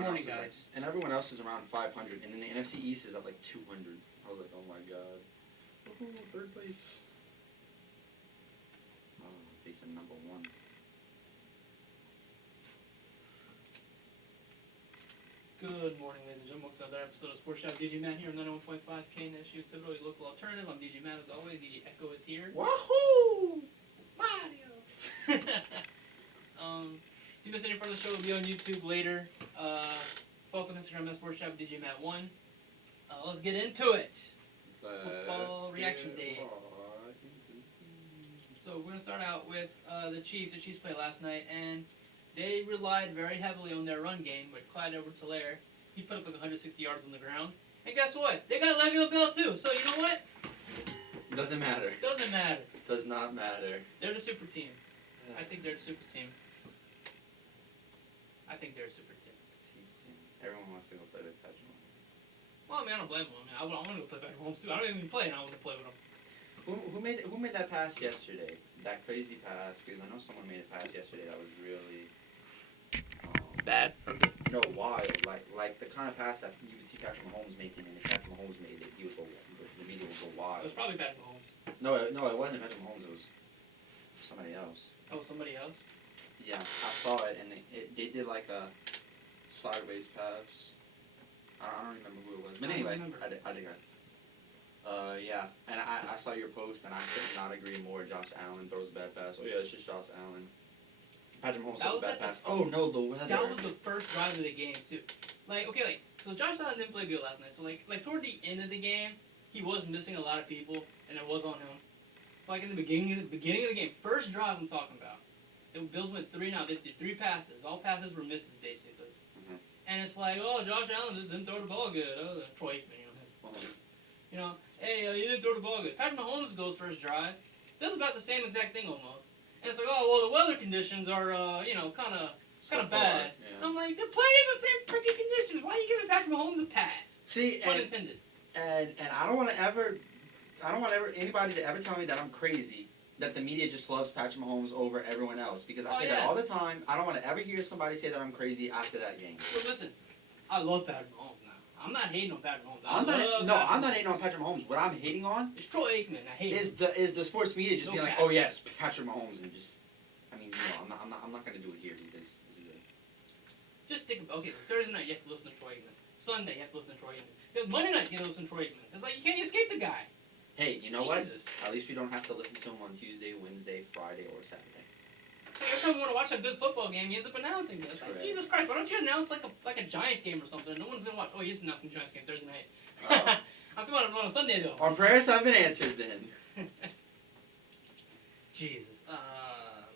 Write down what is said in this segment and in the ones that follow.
morning, guys. And everyone else is around 500, and then the NFC East is at like 200. I was like, oh my god. Oh, third place. Oh, facing number 1. Good morning, ladies and gentlemen. Welcome to another episode of Sports Shop. DJ Matt here on 91.5 KNSU Typical, your local alternative. I'm DJ Matt as always. DJ Echo is here. Wahoo! Mario! If you missed any part of the show, it'll be on YouTube later. Follow us on Instagram at Sports Shop DJ Matt 1. Let's get into it. Football reaction day. So we're going to start out with the Chiefs. The Chiefs played last night, and they relied very heavily on their run game with Clyde Edwards-Helaire. He put up like 160 yards on the ground. And guess what? They got Le'Veon Bell too. So you know what? Doesn't matter. Doesn't matter. Does not matter. They're the super team. I think they're the super team. I think they're a super team. Everyone wants to go play with Patrick Mahomes. Well, I mean, I don't blame them. I want to go play Patrick Mahomes too. I don't even play, and I want to play with them. Who made that pass yesterday? That crazy pass? Because I know someone made a pass yesterday that was really Bad. No, wild. Like the kind of pass that you would see Patrick Mahomes making, and if Patrick Mahomes made it, the media would go wild. It was probably Patrick Mahomes. No, it wasn't Patrick Mahomes. It was somebody else. Oh, somebody else? Yeah, I saw it, and they did like a sideways pass. I don't remember who it was, but anyway, I digress. Yeah, and I saw your post, and I could not agree more. Josh Allen throws a bad pass. Oh yeah, it's just Josh Allen. Patrick Mahomes throws a bad pass. Oh no, the weather. That was the first drive of the game too. So Josh Allen didn't play good last night. So like toward the end of the game, he was missing a lot of people, and it was on him. Like in the beginning of the game, first drive I'm talking about. The Bills went 3 now. They did 3 passes. All passes were misses basically. Mm-hmm. And it's like, oh, Josh Allen just didn't throw the ball good. Oh, Troy Aikman, you know, hey, you didn't throw the ball good. Patrick Mahomes goes first drive. Does about the same exact thing almost. And it's like, oh, well, the weather conditions are, kind of bad. Yeah. I'm like, they're playing in the same freaking conditions. Why are you giving Patrick Mahomes a pass? See, pun intended. And I don't want anybody to ever tell me that I'm crazy, that the media just loves Patrick Mahomes over everyone else, because I say that all the time. I don't want to ever hear somebody say that I'm crazy after that game. But listen, I love Patrick Mahomes now. I'm not hating on Patrick Mahomes. I'm not hating on Patrick Mahomes. What I'm hating on is Troy Aikman. I hate is the sports media just being like, oh yes, Patrick Mahomes, and just, I mean, no, I'm not going to do it here because this is it. Just think about, okay, Thursday night you have to listen to Troy Aikman. Sunday you have to listen to Troy Aikman. Monday night you have to listen to Troy Aikman. It's like you can't escape the guy. Hey, you know what? At least we don't have to listen to him on Tuesday, Wednesday, Friday, or Saturday. Every time we want to watch a good football game, he ends up announcing this. Like, Jesus Christ, why don't you announce like a Giants game or something? No one's going to watch. Oh, he's announcing the Giants game Thursday night. I'm talking about on a Sunday, though. Our prayers have been answered, then. Jesus.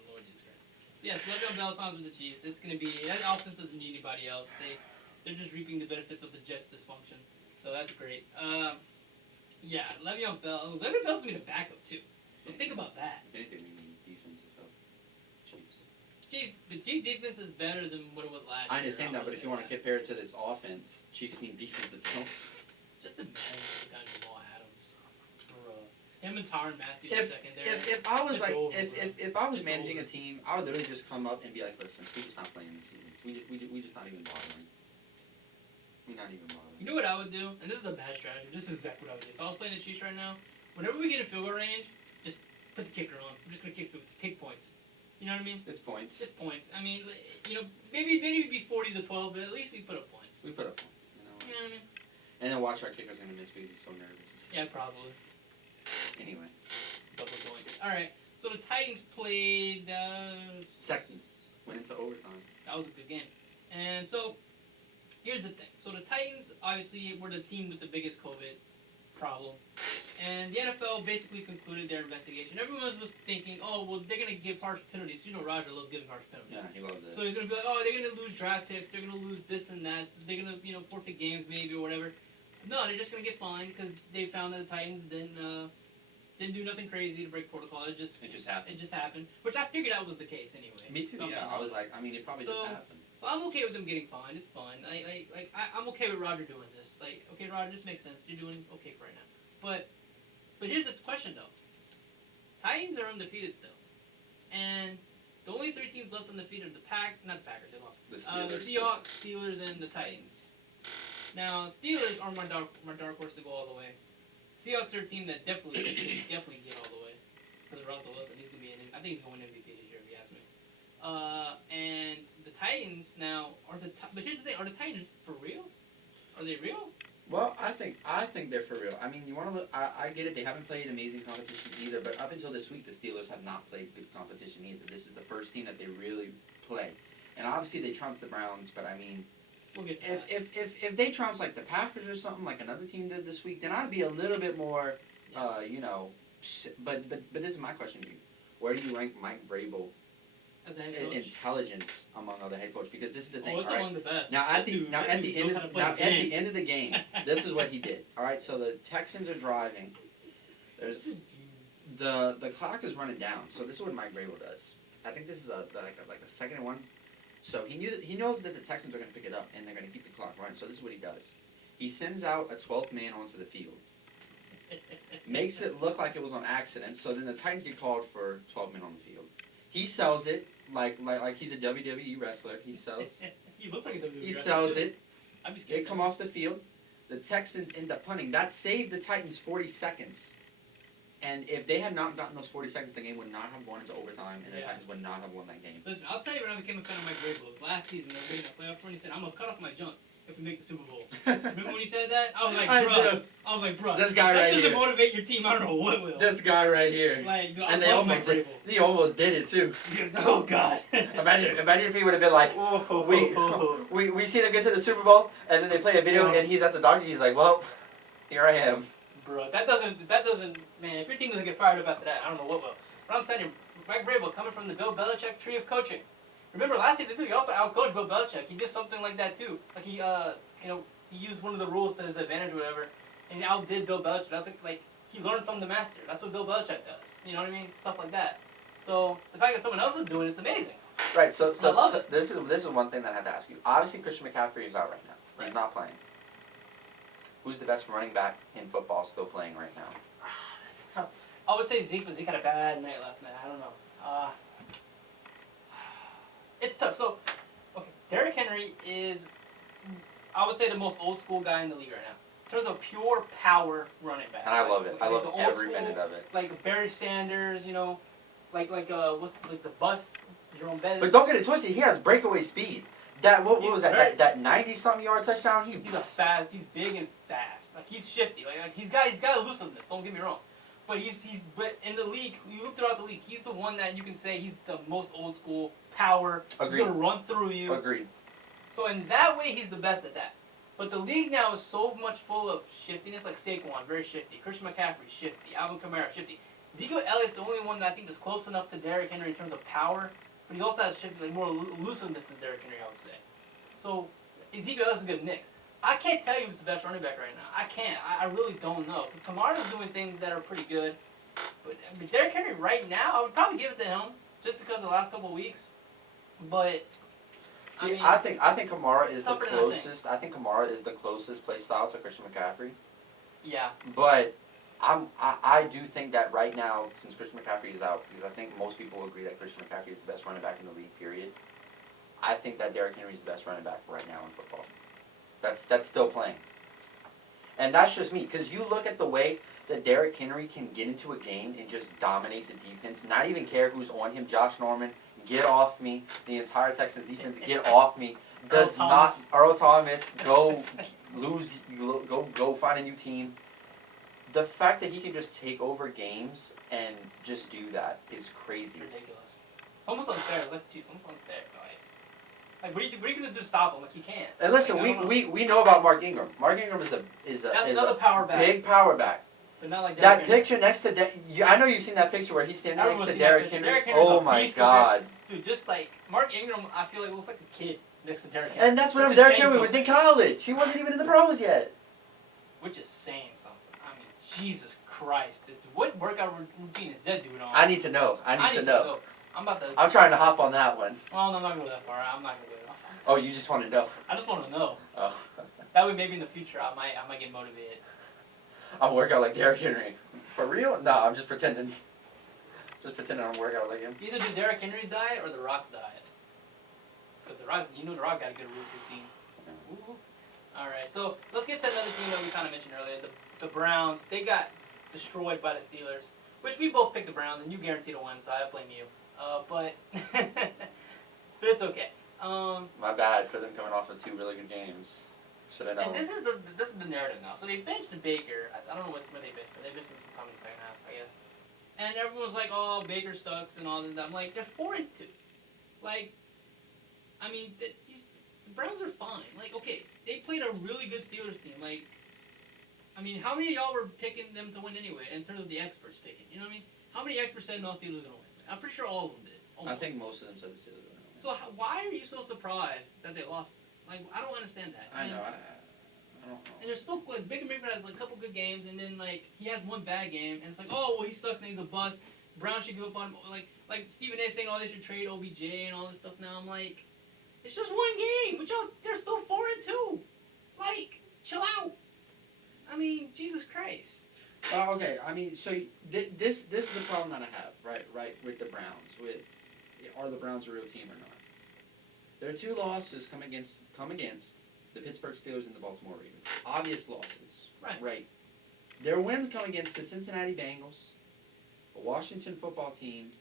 Lord Jesus Christ. So, yes, Le'Veon Bell signs with the Chiefs. It's going to be... That offense doesn't need anybody else. They're just reaping the benefits of the Jets' dysfunction. So that's great. Yeah, Le'Veon Bell's going to be the backup, too. So think about that. If anything, we need defensive help. The Chiefs' defense is better than what it was last year. I understand that, but if you want to compare it to its offense, Chiefs need defensive help. Just imagine the guy Jamal Adams. Him and Tyrann Matthew in secondary. If I was managing a team, I would literally just come up and be like, listen, we're just not playing this season. We just not even bothering. We're not even bothering. You know what I would do? And this is a bad strategy. This is exactly what I would do. If I was playing the Chiefs right now, whenever we get in field goal range, just put the kicker on. We're just going to kick field. Take points. You know what I mean? It's points. It's points. I mean, maybe it'd be 40-12, but at least we put up points. We put up points. You know what I mean? And then watch our kicker's going to miss because he's so nervous. Yeah, probably. Anyway. Double joint. All right. So the Titans played... Texans. Went into overtime. That was a good game. And so, here's the thing. So the Titans, obviously, were the team with the biggest COVID problem. And the NFL basically concluded their investigation. Everyone was thinking, oh, well, they're going to give harsh penalties. You know Roger loves giving harsh penalties. Yeah, he loves it. So he's going to be like, oh, they're going to lose draft picks. They're going to lose this and that. They're going to, forfeit games maybe or whatever. No, they're just going to get fined because they found that the Titans didn't do nothing crazy to break protocol. It just happened. It just happened. Which I figured out was the case anyway. Me too, yeah. I was like, it probably just happened. So I'm okay with them getting fined. It's fine. I'm okay with Roger doing this. Like, okay, Roger, this makes sense. You're doing okay for right now. But here's the question, though. Titans are undefeated still. And the only 3 teams left undefeated are not the Packers, they lost. The The Seahawks, Steelers, and the Titans. Now, Steelers are my dark horse to go all the way. Seahawks are a team that definitely get all the way. Because Russell Wilson, he's gonna be I think he's going to win MVP this year, if you ask me. And the Titans now but here's the thing: are the Titans for real? Are they real? Well, I think they're for real. I mean, you want to look. I get it. They haven't played amazing competition either. But up until this week, the Steelers have not played good competition either. This is the first team that they really play, and obviously they trounced the Browns. But I mean, we'll get to that. if they trounce like the Packers or something like another team did this week, then I'd be a little bit more, But this is my question to you: where do you rank Mike Vrabel? As a head coach? Intelligence among other head coaches, because this is the thing. It's among the best. Now at the end of the game, this is what he did. All right, so the Texans are driving. There's the clock is running down. So this is what Mike Vrabel does. I think this is like a second and one. So he knows that the Texans are going to pick it up and they're going to keep the clock running. So this is what he does. He sends out a 12th man onto the field. Makes it look like it was on accident. So then the Titans get called for 12 men on the field. He sells it like he's a WWE wrestler. He sells. He looks like a WWE wrestler. He sells it. I'd be scared. They come off the field. The Texans end up punting. That saved the Titans 40 seconds. And if they had not gotten those 40 seconds, the game would not have gone into overtime, and the Titans would not have won that game. Listen, I'll tell you when I became a fan of Mike Vrabel. It was last season when they were in the playoff run. He said, "I'm gonna cut off my junk if we make the Super Bowl." Remember when he said that? I was like, bro. This guy right here. That doesn't motivate your team. I don't know what will. This guy right here. Like, and they almost did it too. Oh God. Imagine if he would have been like, we see them get to the Super Bowl, and then they play a video, and he's at the doctor. He's like, well, here I am. Bro, that doesn't, man, if your team doesn't get fired up after that, I don't know what will. But I'm telling you, Mike Vrabel coming from the Bill Belichick tree of coaching. Remember last season too, he also outcoached Bill Belichick. He did something like that too. Like he used one of the rules to his advantage or whatever, and he outdid Bill Belichick. That's like he learned from the master. That's what Bill Belichick does. You know what I mean? Stuff like that. So the fact that someone else is doing it's amazing. Right, so this is one thing that I have to ask you. Obviously Christian McCaffrey is out right now. Right. He's not playing. Who's the best running back in football still playing right now? That's tough. I would say Zeke, but Zeke had a bad night last night. I don't know. It's tough. So, okay, Derrick Henry is, I would say, the most old school guy in the league right now. In terms of pure power running back. And I love it. I love every minute of it. Like Barry Sanders, like the Bucs, Jerome Bettis. But don't get it twisted. He has breakaway speed. What was that? That 90-something yard touchdown. He's He's big and fast. Like he's shifty. Like he's got elusiveness. Don't get me wrong. But but in the league, you look throughout the league, he's the one that you can say he's the most old school power. Agreed. He's gonna run through you. Agreed. So in that way, he's the best at that. But the league now is so much full of shiftiness, like Saquon, very shifty. Christian McCaffrey, shifty. Alvin Kamara, shifty. Ezekiel Elliott's the only one that I think is close enough to Derrick Henry in terms of power, but he also has shifty, like more elusiveness than Derrick Henry, I would say. So Ezekiel Elliott's a good mix. I can't tell you who's the best running back right now. I can't. I really don't know. Because Kamara's doing things that are pretty good. But Derrick Henry right now, I would probably give it to him just because of the last couple of weeks. But see, I think Kamara is the closest. I think Kamara is the closest play style to Christian McCaffrey. Yeah. But I do think that right now, since Christian McCaffrey is out, because I think most people will agree that Christian McCaffrey is the best running back in the league, period. I think that Derrick Henry is the best running back right now in football. That's still playing. And that's just me, because you look at the way that Derrick Henry can get into a game and just dominate the defense, not even care who's on him. Josh Norman, get off me. The entire Texans defense, get off me. Earl Thomas, go find a new team. The fact that he can just take over games and just do that is crazy. Ridiculous. It's almost unfair. It's almost unfair. Like, what are you going to do to stop him? Like, you can't. And listen, we know about Mark Ingram. Mark Ingram is another power back. Big power back. But not like that picture next to I know you've seen that picture where he's standing next to Derrick Henry. Oh my God. Dude, just like Mark Ingram, I feel like it looks like a kid next to Derrick Henry. And that's when Derrick Henry was in college. He wasn't even in the pros yet. Which is saying something. I mean, Jesus Christ. What workout routine is that dude on? I need to know. I need to know. I'm trying to hop on that one. Well, no, I'm not going to go that far. I'm not going to go that far. Oh, you just want to know? I just want to know. Oh. That way, maybe in the future, I might get motivated. I'll work out like Derrick Henry. For real? No, I'm just pretending. Just pretend I don't work out like him. Either do Derrick Henry's diet or The Rock's diet. Because The Rock got a good routine. Ooh. All right, so let's get to another team that we kind of mentioned earlier, the Browns. They got destroyed by the Steelers, which we both picked the Browns, and you guaranteed to win, so I blame you. But it's okay. My bad for them coming off of 2 really good games. Should I know? And this is the narrative now. So they benched Baker. I don't know where they benched him. They benched him sometime in the second half, I guess. And everyone's like, "Oh, Baker sucks" and all that. I'm like, they're 4-2. Like, I mean, the Browns are fine. Like, okay, they played a really good Steelers team. Like, I mean, how many of y'all were picking them to win anyway? In terms of the experts picking, you know what I mean? How many experts said no Steelers are gonna win? I'm pretty sure all of them did. Almost. I think most of them said the Steelers were going to win. So why are you so surprised that they lost? Like, I don't understand that. I know. I don't know. And there's still like Baker Mayfield has like a couple good games, and then like he has one bad game, and it's like, oh well, he sucks and he's a bust. Brown should give up on him. Like Stephen A. saying, oh, they should trade OBJ and all this stuff. Now I'm like, it's just one game, but y'all they're still 4-2. Like, chill out. I mean, Jesus Christ. Okay. I mean, so this is the problem that I have, right, with the Browns. Are the Browns a real team or not? Their 2 losses come against the Pittsburgh Steelers and the Baltimore Ravens. Obvious losses. Right. Their wins come against the Cincinnati Bengals, the Washington football team,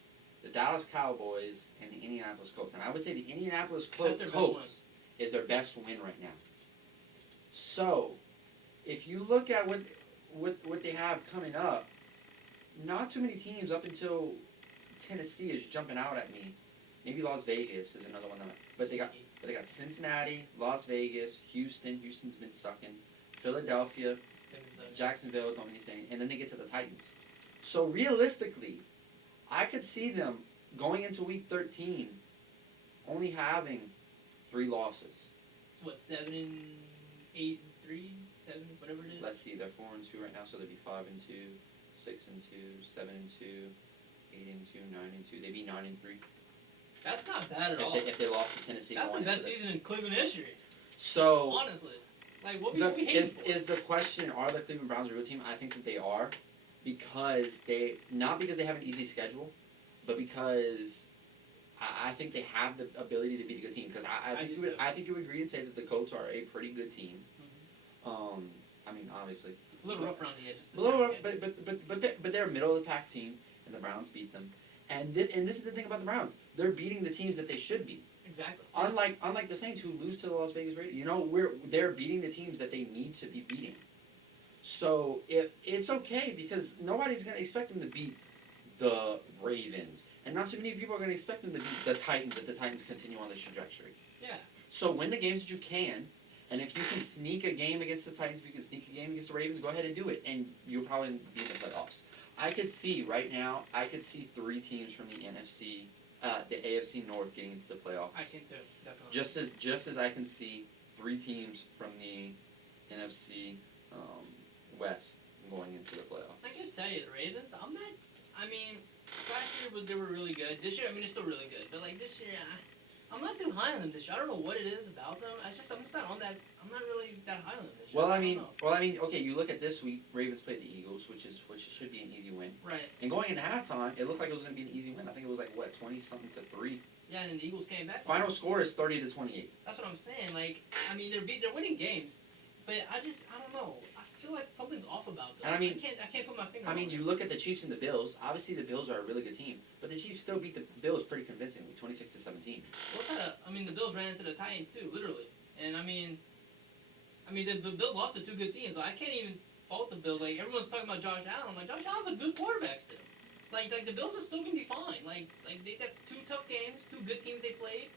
the Dallas Cowboys, and the Indianapolis Colts. And I would say the Indianapolis Colts is their best win right now. So, if you look at what they have coming up, not too many teams up until Tennessee is jumping out at me. Maybe Las Vegas is another one. But they got Cincinnati, Las Vegas, Houston. Houston's been sucking. Philadelphia, Jacksonville, don't mean anything. And then they get to the Titans. So realistically, I could see them going into Week 13 only having 3 losses. So what, 7-8-3, 7, whatever it is? Let's see, they're 4-2 right now, so they'd be 5-2, 6-2, 7-2, 8-2, 9-2. They'd be 9-3. That's not bad at all. If they lost to Tennessee, that's the best season in Cleveland history. So honestly, like what we hate for? Is the question: are the Cleveland Browns a real team? I think that they are, because not because they have an easy schedule, but because I think they have the ability to be a good team. Because I think you would agree and say that the Colts are a pretty good team. Mm-hmm. I mean, obviously a little rough around the edges. A little rough, but they're a middle of the pack team, and the Browns beat them. And this is the thing about the Browns. They're beating the teams that they should beat. Exactly. Unlike the Saints, who lose to the Las Vegas Raiders. You know, they're beating the teams that they need to be beating. So it's okay, because nobody's going to expect them to beat the Ravens. And not too many people are going to expect them to beat the Titans if the Titans continue on this trajectory. Yeah. So win the games that you can. And if you can sneak a game against the Titans, if you can sneak a game against the Ravens, go ahead and do it. And you'll probably be in the playoffs. I could see 3 teams from the NFC, the AFC North getting into the playoffs. I can too, definitely. Just as I can see 3 teams from the NFC West going into the playoffs. I can tell you, the Ravens, I mean, last year they were really good. This year, I mean, they're still really good. But like this year, I'm not too high on them this year. I don't know what it is about them. I'm just not on that. I'm not really that high on them this year. Well, I mean, okay. You look at this week. Ravens played the Eagles, which should be an easy win. Right. And going into halftime, it looked like it was going to be an easy win. I think it was like 20-something to 3. Yeah, and then the Eagles came back. Final score is 30-28. That's what I'm saying. Like, I mean, they're winning games, but I don't know. I feel like something's off about them. And I mean, I can't put my finger on it. I mean, you look at the Chiefs and the Bills. Obviously, the Bills are a really good team, but the Chiefs still beat the Bills pretty convincingly, 26-17. The Bills ran into the Titans too, literally. And I mean, the Bills lost to 2 good teams. So I can't even fault the Bills. Like, everyone's talking about Josh Allen. I'm like, Josh Allen's a good quarterback still. Like the Bills are still gonna be fine. Like they got 2 tough games, 2 good teams they played.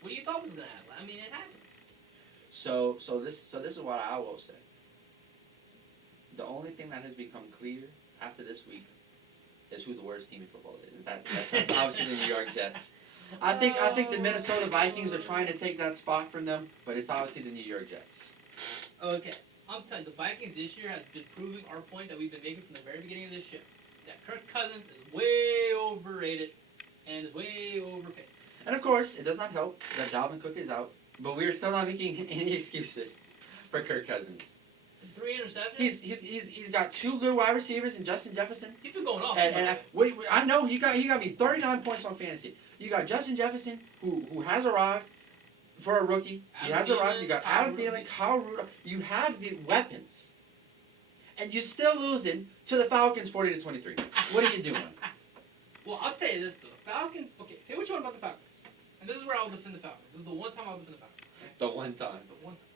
What do you thought was gonna happen? I mean, it happens. So this is what I will say. The only thing that has become clear after this week is who the worst team in football is. That's obviously the New York Jets. I think the Minnesota Vikings are trying to take that spot from them, but it's obviously the New York Jets. Okay, I'm telling you, the Vikings this year has been proving our point that we've been making from the very beginning of this show. That Kirk Cousins is way overrated and is way overpaid. And of course, it does not help that Dalvin Cook is out, but we are still not making any excuses for Kirk Cousins. 3 interceptions. He's got 2 good wide receivers in Justin Jefferson. He's been going off. And I know he got me 39 points on fantasy. You got Justin Jefferson who has arrived for a rookie. He has arrived. You got Adam Thielen, Kyle Rudolph. You have the weapons, and you're still losing to the Falcons 40-23. What are you doing? Well, I'll tell you this though. The Falcons. Okay, say what you want about the Falcons, and this is where I will defend the Falcons. This is the one time I'll defend the Falcons. Okay? The one time. The one time.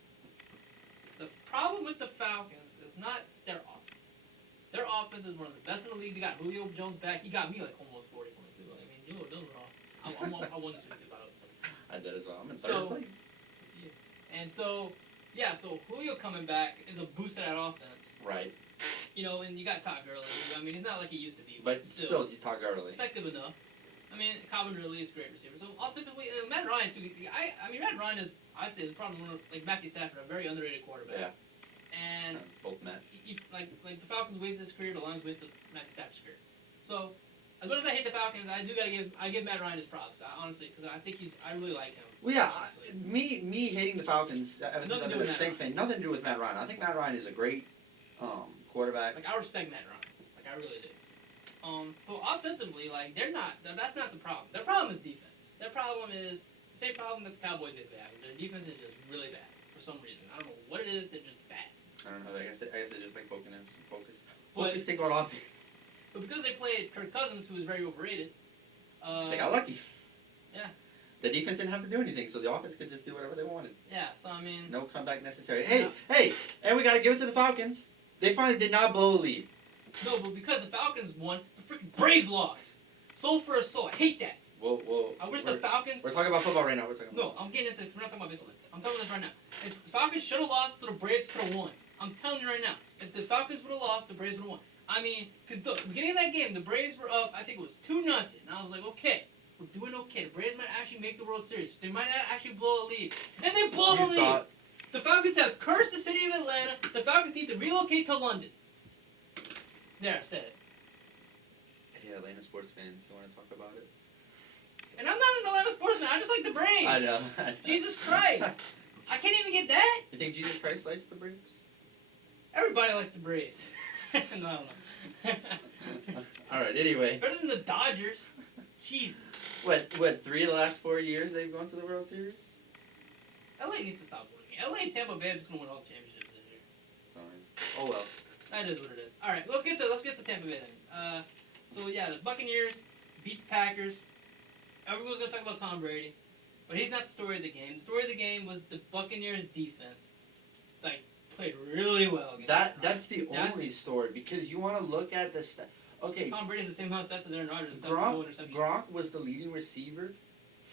The problem with the Falcons is not their offense. Their offense is one of the best in the league. They got Julio Jones back. He got me like almost 40 points too. I mean, Julio Jones were all. I won this week about it. I did as well. I'm in third place. Yeah. And so Julio coming back is a boost to that offense. Right. You know, and you got Todd Gurley. I mean, he's not like he used to be. But still he's Todd Gurley. Effective enough. I mean, Calvin Ridley is a great receiver. So offensively, Matt Ryan too. I mean, Matt Ryan is, I'd say, is probably one of, like Matthew Stafford, a very underrated quarterback. Yeah. And both Mets. Like the Falcons wasted his career, the Lions wasted Matthew Stafford's career. So as much as I hate the Falcons, I give Matt Ryan his props, honestly, because I think I really like him. Well, yeah, me hating the Falcons, ever since I've been a Saints fan, nothing to do with Matt Ryan. I think Matt Ryan is a great quarterback. Like, I respect Matt Ryan. Like, I really do. So offensively, like, that's not the problem. Their problem is defense. Their problem is the same problem that the Cowboys basically have. Their defense is just really bad for some reason. I don't know what it is. They're just bad. I don't know. I guess they're just like focusing on offense. But because they played Kirk Cousins, who is very overrated, they got lucky. Yeah. The defense didn't have to do anything, so the offense could just do whatever they wanted. Yeah. So I mean, no comeback necessary. Hey, and we got to give it to the Falcons. They finally did not blow a lead. No, but because the Falcons won, the freaking Braves lost. Soul for a soul. I hate that. Well, I wish the Falcons. We're talking about football right now. I'm getting into this. We're not talking about baseball. I'm talking about this right now. If the Falcons should have lost, so the Braves could have won. I'm telling you right now. If the Falcons would have lost, the Braves would have won. I mean, because the beginning of that game, the Braves were up. I think it was 2-0, and I was like, okay, we're doing okay. The Braves might actually make the World Series. They might not actually blow a lead, and they blow the lead. The Falcons have cursed the city of Atlanta. The Falcons need to relocate to London. There, I said it. Hey, Atlanta sports fans, you want to talk about it? And I'm not an Atlanta sports fan. I just like the Braves. I know. Jesus Christ. I can't even get that. You think Jesus Christ likes the Braves? Everybody likes the Braves. No, I don't know. All right, anyway. Better than the Dodgers. Jesus. What, 3 of the last 4 years they've gone to the World Series? LA needs to stop winning. LA and Tampa Bay are just going to win all the championships this year. Fine. Oh, well. That is what it is. All right, let's get to Tampa Bay then. So, yeah, the Buccaneers beat the Packers. Everyone's going to talk about Tom Brady, but he's not the story of the game. The story of the game was the Buccaneers' defense. Like, played really well. That's the only story, because you want to look at the stat. Okay. Tom Brady's the same house stats as Aaron Rodgers. Gronk was the leading receiver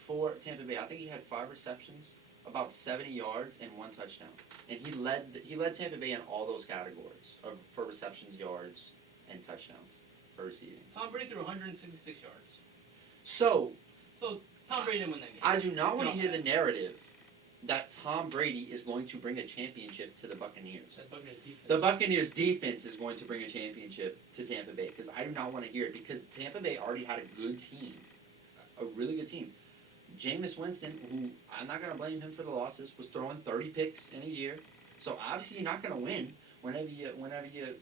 for Tampa Bay. I think he had 5 receptions, about 70 yards, and 1 touchdown. And he led Tampa Bay in all those categories for receptions, yards, and touchdowns for receiving. Tom Brady threw 166 yards. So Tom Brady didn't win that game. I do not want to hear the narrative that Tom Brady is going to bring a championship to the Buccaneers. The Buccaneers' defense is going to bring a championship to Tampa Bay, because I do not want to hear it, because Tampa Bay already had a good team, a really good team. Jameis Winston, who I'm not going to blame him for the losses, was throwing 30 picks in a year. So obviously you're not going to win whenever you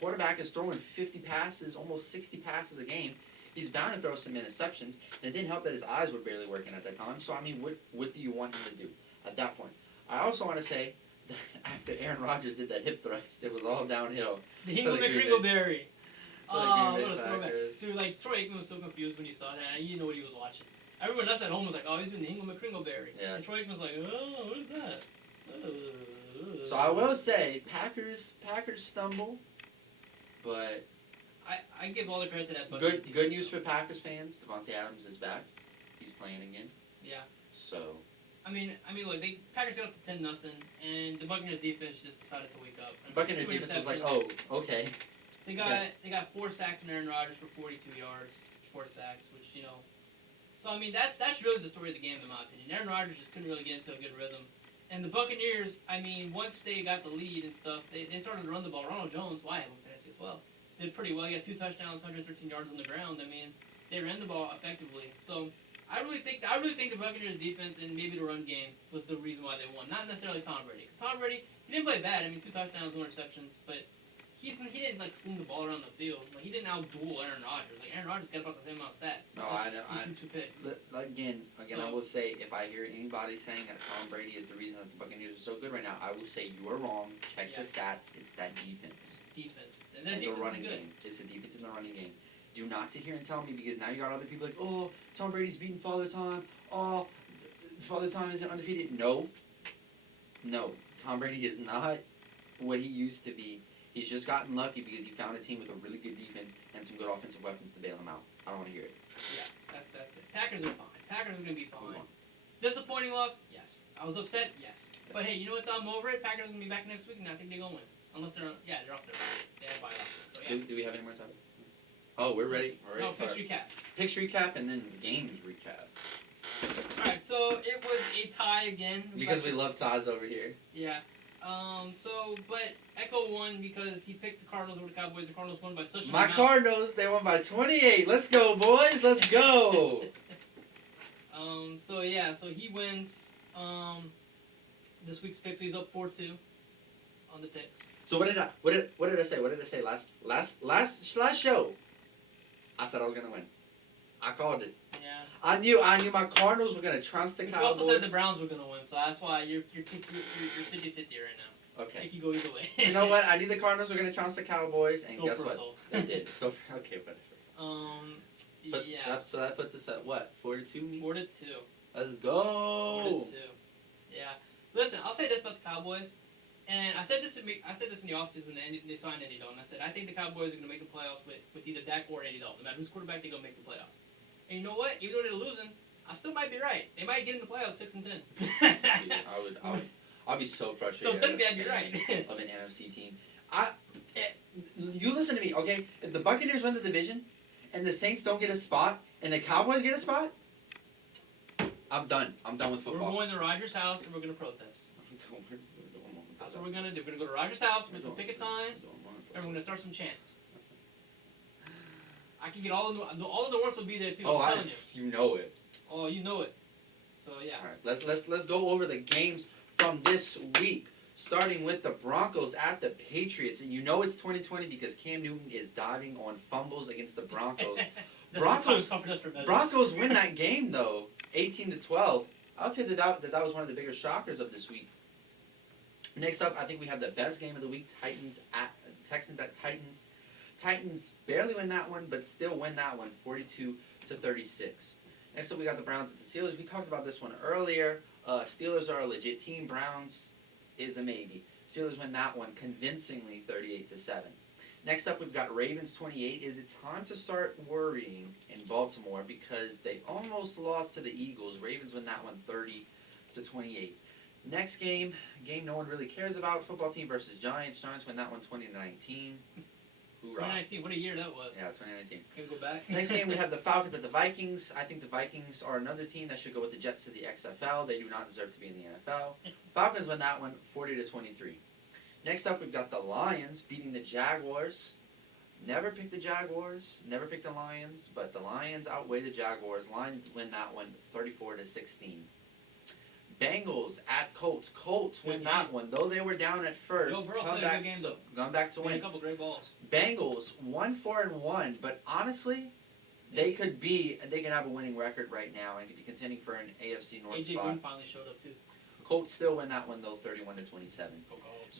quarterback is throwing 50 passes, almost 60 passes a game. He's bound to throw some interceptions, and it didn't help that his eyes were barely working at that time. So, I mean, what do you want him to do at that point? I also want to say that after Aaron Rodgers did that hip thrust, it was all downhill. The Hingle McCringleberry. Oh, what a throwback. Dude, like, Troy Aikman was so confused when he saw that, and you know what he was watching. Everyone else at home was like, oh, he's doing the Hingle McCringleberry. Yeah. And Troy Aikman was like, oh, what is that? So I will say, Packers stumble, but I give all the credit to that. Good news for Packers fans. Devontae Adams is back. He's playing again. Yeah. So. I mean, look, Packers got up to 10-0, and the Buccaneers defense just decided to wake up. The Buccaneers defense was like, oh, okay. They got 4 sacks from Aaron Rodgers for 42 yards, 4 sacks, which, you know. So I mean, that's really the story of the game in my opinion. Aaron Rodgers just couldn't really get into a good rhythm. And the Buccaneers, I mean, once they got the lead and stuff, they started to run the ball. Ronald Jones, why have him fantasy as well, did pretty well. He got 2 touchdowns, 113 yards on the ground. I mean, they ran the ball effectively. So I really think the Buccaneers defense and maybe the run game was the reason why they won. Not necessarily Tom Brady. Because Tom Brady, he didn't play bad. I mean, 2 touchdowns, 1 interceptions, but he didn't like sling the ball around the field. Like he didn't outduel Aaron Rodgers. Like Aaron Rodgers got about the same amount of stats. No, I know. He threw 2 picks. Again, I will say if I hear anybody saying that Tom Brady is the reason that the Buccaneers are so good right now, I will say you are wrong. Check the stats. It's that defense. And then the running game. It's the defense in the running game. Do not sit here and tell me because now you got other people like, oh, Tom Brady's beating Father Time. Oh, Father Time isn't undefeated. No. Tom Brady is not what he used to be. He's just gotten lucky because he found a team with a really good defense and some good offensive weapons to bail him out. I don't want to hear it. Yeah, that's it. Packers are fine. Packers are going to be fine. Disappointing loss? Yes. I was upset? Yes. But hey, you know what? I'm over it. Packers are going to be back next week, and I think they're going to win. Unless they're off their bye. They have bye last week. So, yeah. Do we have any more time? Oh, we're ready. No, picks recap. Picks recap and then games recap. Alright, so it was a tie again. Because we love ties over here. Yeah. But Echo won because he picked the Cardinals over the Cowboys. The Cardinals won by such an amount. My Cardinals, they won by 28. Let's go, boys. Let's go. So he wins this week's picks. So he's up 4-2 on the picks. So what did I say? What did I say last show? I said I was gonna win. I called it. Yeah. I knew my Cardinals were gonna trounce the Cowboys. You also said the Browns were gonna win, so that's why you're 50-50 right now. Okay. It could go either way. You know what? I knew the Cardinals were gonna trounce the Cowboys, and guess what? So. They did. So okay, whatever. So that puts us at what? 4-2. 4-2. Let's go. 4-2. Yeah. Listen, I'll say this about the Cowboys. And I said this in the offseason when they signed Andy Dalton. I said, I think the Cowboys are going to make the playoffs with either Dak or Andy Dalton. No matter who's quarterback, they're going to make the playoffs. And you know what? Even though they're losing, I still might be right. They might get in the playoffs 6-10. I'll be so frustrated. So technically, I'd be right. Of an NFC team. You listen to me, okay? If the Buccaneers win the division, and the Saints don't get a spot, and the Cowboys get a spot, I'm done. I'm done with football. We're going to Rodgers' house and we're going to protest. That's what we're going to do. We're going to go to Rodgers' house with some picket signs, and we're going to start some chants. I can get all of the North will be there too. I'm telling you. You know it. Oh, you know it. So yeah. All right, let's go over the games from this week, starting with the Broncos at the Patriots, and you know it's 2020 because Cam Newton is diving on fumbles against the Broncos. Broncos win that game though, 18-12. I would say that was one of the bigger shockers of this week. Next up, I think we have the best game of the week: Texans at Titans. Titans barely win that one, but still win that one, 42-36. Next up, we got the Browns at the Steelers. We talked about this one earlier. Steelers are a legit team. Browns is a maybe. Steelers win that one convincingly, 38-7. Next up, we've got Ravens 28. Is it time to start worrying in Baltimore because they almost lost to the Eagles? Ravens win that one, 30-28. Next game no one really cares about. Football team versus Giants. Giants win that one, 20-19. Hoorah. 2019, what a year that was. Yeah, 2019. Can we go back? Next game, we have the Falcons at the Vikings. I think the Vikings are another team that should go with the Jets to the XFL. They do not deserve to be in the NFL. Falcons win that one, 40-23. Next up, we've got the Lions beating the Jaguars. Never picked the Jaguars, never picked the Lions, but the Lions outweigh the Jaguars. Lions win that one, 34-16. Bengals at Colts. Colts win that one, though they were down at first. Come back to win. A couple great balls. Bengals 1-4-1, but honestly, they could have a winning record right now and could be contending for an AFC North AJ spot. Green finally showed up too. Colts still win that one though, 31-27.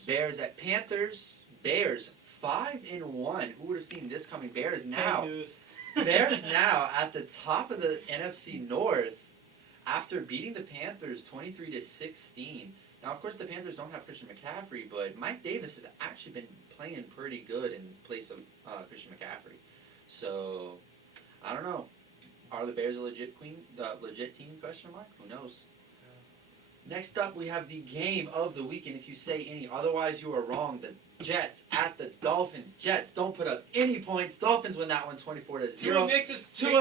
Bears at Panthers. Bears 5-1. Who would have seen this coming? Bears now at the top of the NFC North. After beating the Panthers 23-16. Now, of course, the Panthers don't have Christian McCaffrey, but Mike Davis has actually been playing pretty good in place of Christian McCaffrey. So, I don't know. Are the Bears a legit team? Question mark. Who knows? Yeah. Next up, we have the game of the weekend. If you say any otherwise, you are wrong. The Jets at the Dolphins. Jets don't put up any points. Dolphins win that one 24-0. Tua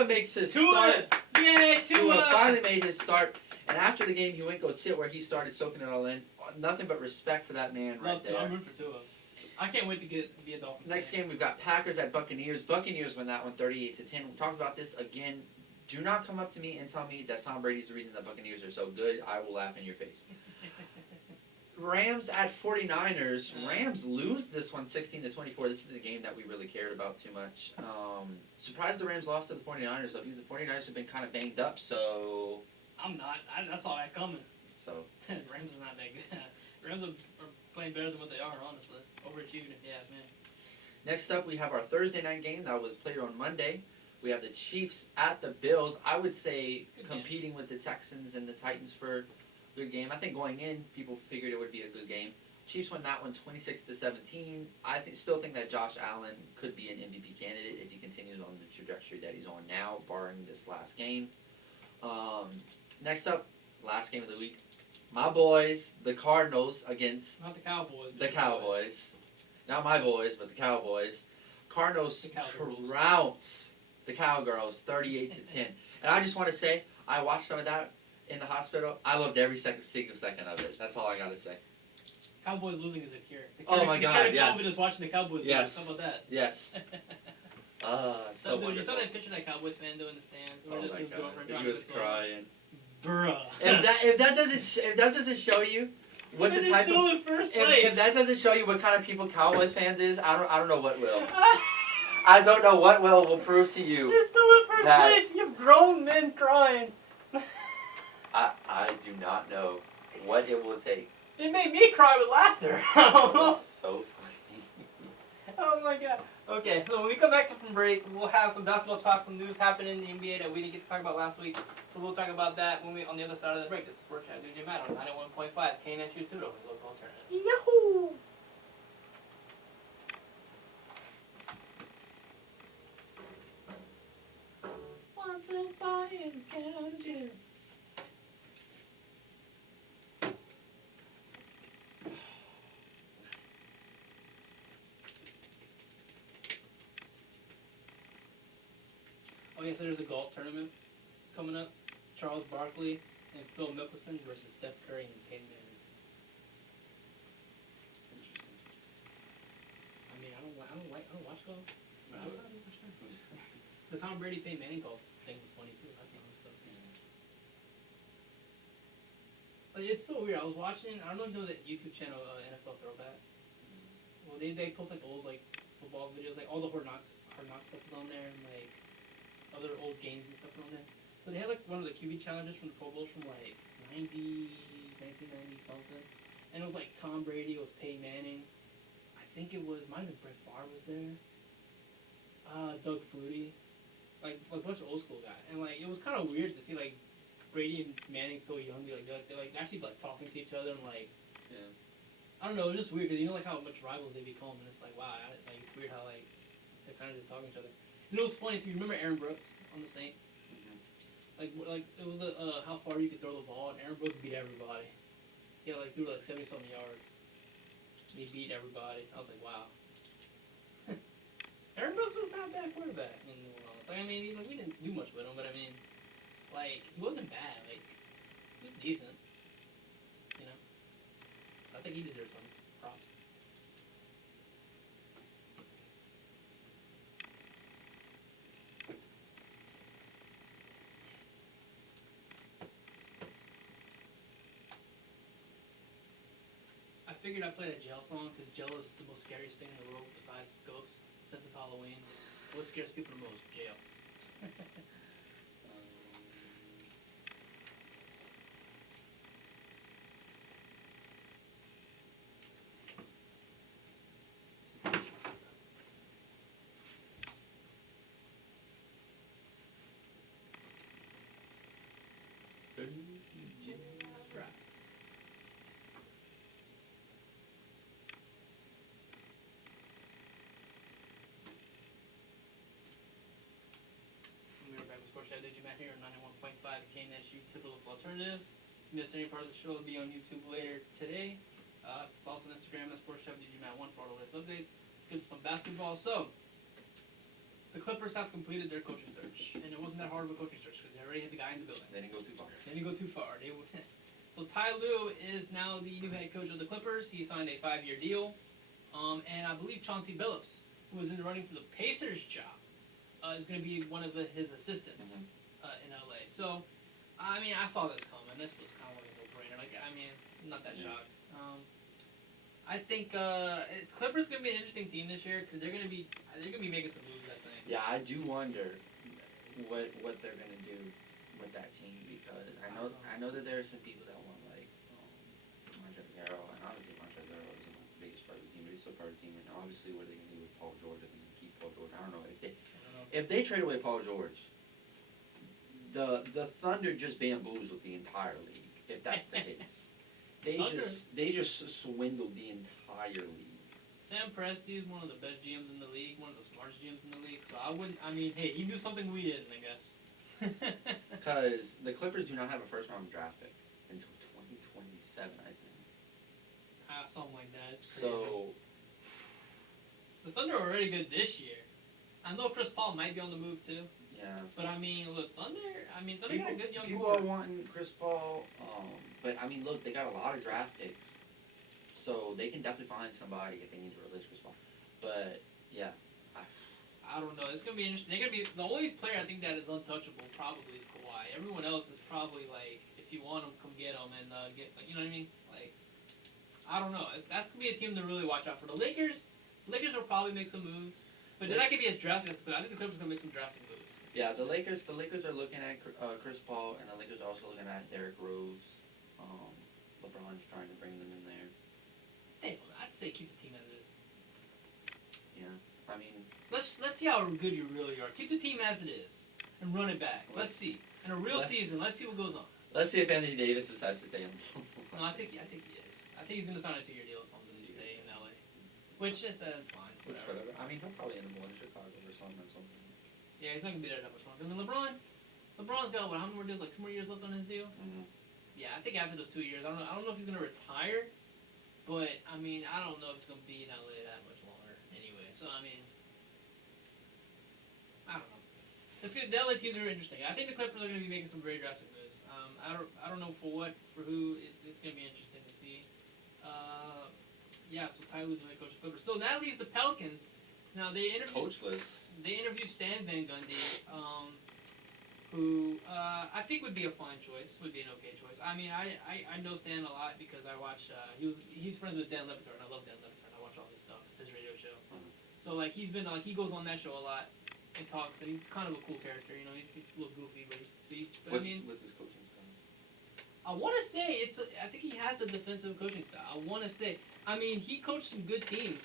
makes his start. Yay, Tua finally made his start. And after the game, he went go sit where he started, soaking it all in. Nothing but respect for that man right there. I'm rooting for Tua. I can't wait to be a Dolphins. Next game, we've got Packers at Buccaneers. Buccaneers win that one 38-10. We talked about this again Do not come up to me and tell me that Tom Brady's the reason the Buccaneers are so good. I will laugh in your face. Rams at 49ers. Rams lose this one 16-24. This is a game that we really cared about too much. Surprised the Rams lost to the 49ers, though, because the 49ers have been kind of banged up, so... I'm not. I saw that coming. So... Rams is not that good. Rams are playing better than what they are, honestly. Overachieving, if you ask me. Next up, we have our Thursday night game that was played on Monday. We have the Chiefs at the Bills. I would say competing with the Texans and the Titans for a good game. I think going in, people figured it would be a good game. Chiefs won that one 26-17. I still think that Josh Allen could be an MVP candidate if he continues on the trajectory that he's on now, barring this last game. Next up, last game of the week. My boys, the Cardinals against... Not the Cowboys. The Cowboys. Not my boys, but the Cowboys. Cardinals trounce the Cowgirls 38-10. And I just want to say, I watched some of that in the hospital. I loved every single second of it. That's all I got to say. Cowboys losing is a cure. Oh my God, yes. COVID is watching the Cowboys lose. How about that? Yes. So wonderful. You saw that picture of that Cowboys fan doing the stands? Oh my God. He was crying. Bruh. If that doesn't show you what the type still of... in first place. If that doesn't show you what kind of people Cowboys fans is, I don't know what will. I don't know what will prove to you. They're still in first place. You have grown men crying. I do not know what it will take. It made me cry with laughter. I don't know. So funny. Oh my God. Okay, so when we come back from break, we'll have some basketball talk, some news happening in the NBA that we didn't get to talk about last week. So we'll talk about that when we on the other side of the break. This is Sports Chat DJ Matt on 91.5 KNSU Tudo, local alternative. Yahoo! Want to buy and count you. Oh yeah, so there's a golf tournament coming up. Charles Barkley and Phil Mickelson versus Steph Curry and Peyton Manning. I mean, I don't watch golf. The Tom Brady Peyton Manning golf thing was funny too. That's not stuff. Like, it's so weird. I was watching. I don't know if you know that YouTube channel NFL Throwback. Well, they post like old like football videos, like all the Hard Knocks stuff is on there, and like other old games and stuff on there. So they had like one of the QB challenges from the Pro Bowls from like 1990 something. And it was like Tom Brady, it was Peyton Manning. I think it was, might have been Brett Favre was there. Doug Flutie. Like a bunch of old school guys. And like it was kind of weird to see like Brady and Manning so young. They're like actually like talking to each other and like, yeah. I don't know, it was just weird because you know like how much rivals they become, and it's like wow, like it's weird how like they're kind of just talking to each other. And it was funny too. You remember Aaron Brooks on the Saints? Mm-hmm. Like it was how far you could throw the ball, and Aaron Brooks beat everybody. He like threw like 70-something yards. And he beat everybody. I was like, wow. Aaron Brooks was not a bad quarterback in New Orleans. Like I mean, he's like we didn't do much with him, but I mean, like he wasn't bad. Like he was decent. You know, I think he deserves some props. I figured I'd play a jail song because jail is the most scariest thing in the world besides ghosts. Since it's Halloween, what scares people the most? Jail. Did you Matt here on 91.5 KNSU Typical Alternative. If you missed any part of the show, it'll be on YouTube later today. Follow us on Instagram at SportsChef.DGMat1 for all the latest updates. Let's get to some basketball. So, the Clippers have completed their coaching search. And it wasn't that hard of a coaching search because they already had the guy in the building. They didn't go too far. So Ty Lue is now the new head coach of the Clippers. He signed a 5-year deal. And I believe Chauncey Billups, who was in the running for the Pacers job, is going to be one of his assistants. in LA. So, I mean, I saw this coming. This was kind of like a no-brainer. Like, I mean, I'm not that shocked. I think Clippers gonna be an interesting team this year because they're gonna be making some moves. I think. Yeah, I do wonder what they're gonna do with that team because I know that there are some people that want like Montrezl and obviously Montrezl isn't the biggest part of the team, but he's still part of the team. And obviously, what are they gonna do with Paul George? Are they gonna keep Paul George? I don't know if they trade away Paul George. The Thunder just bamboozled the entire league. If that's the case, they just swindled the entire league. Sam Presti is one of the best GMs in the league, one of the smartest GMs in the league. So I woun't. I mean, hey, he knew something we didn't, I guess. Because the Clippers do not have a first-round draft pick until 2027, I think. Something like that. It's crazy. So the Thunder are already good this year. I know Chris Paul might be on the move too. yeah. But I mean, look, Thunder got a good young people core. are wanting Chris Paul, but I mean, look, they got a lot of draft picks, so they can definitely find somebody if they need to release Chris Paul. But yeah, I don't know. It's gonna be interesting. They're gonna be the only player I think that is untouchable. Probably is Kawhi. Everyone else is probably like, if you want them, come get them and get. Like, you know what I mean? Like, I don't know. That's gonna be a team to really watch out for. The Lakers will probably make some moves, but they're not gonna be as drastic. But I think the Clippers are gonna make some drastic moves. yeah. The Lakers are looking at Chris Paul, and the Lakers are also looking at Derrick Rose. LeBron's trying to bring them in there. Hey, I'd say keep the team as it is. Yeah, I mean, Let's see how good you really are. Keep the team as it is and run it back. Let's see. In a real season, let's see what goes on. let's see if Anthony Davis decides to stay in. No, I think he is. I think he's going to sign a 2-year deal or something to stay in LA, which is fine. Whatever. I mean, he'll probably end up going to Chicago or something. Yeah, he's not going to be there that much longer. I mean, LeBron's got how many more deals? Like 2 more years left on his deal. Mm-hmm. Yeah, I think after those 2 years, I don't know if he's going to retire, but I mean, I don't know if it's going to be in LA that much longer anyway. So I mean, I don't know. It's good. The LA teams are interesting. I think the Clippers are going to be making some very drastic moves. I don't know for who. It's going to be interesting to see. Yeah. So Ty Lue's the head coach of the Clippers. So that leaves the Pelicans. Now they interviewed Stan Van Gundy, who I think would be a fine choice. Would be an okay choice. I mean, I know Stan a lot because I watch. He's friends with Dan Levitar, and I love Dan Levitar. I watch all his stuff, his radio show. Mm-hmm. So like he goes on that show a lot and talks, and he's kind of a cool character. You know, he's a little goofy, but he's. But What's his coaching style? I want to say I think he has a defensive coaching style. I want to say. I mean, he coached some good teams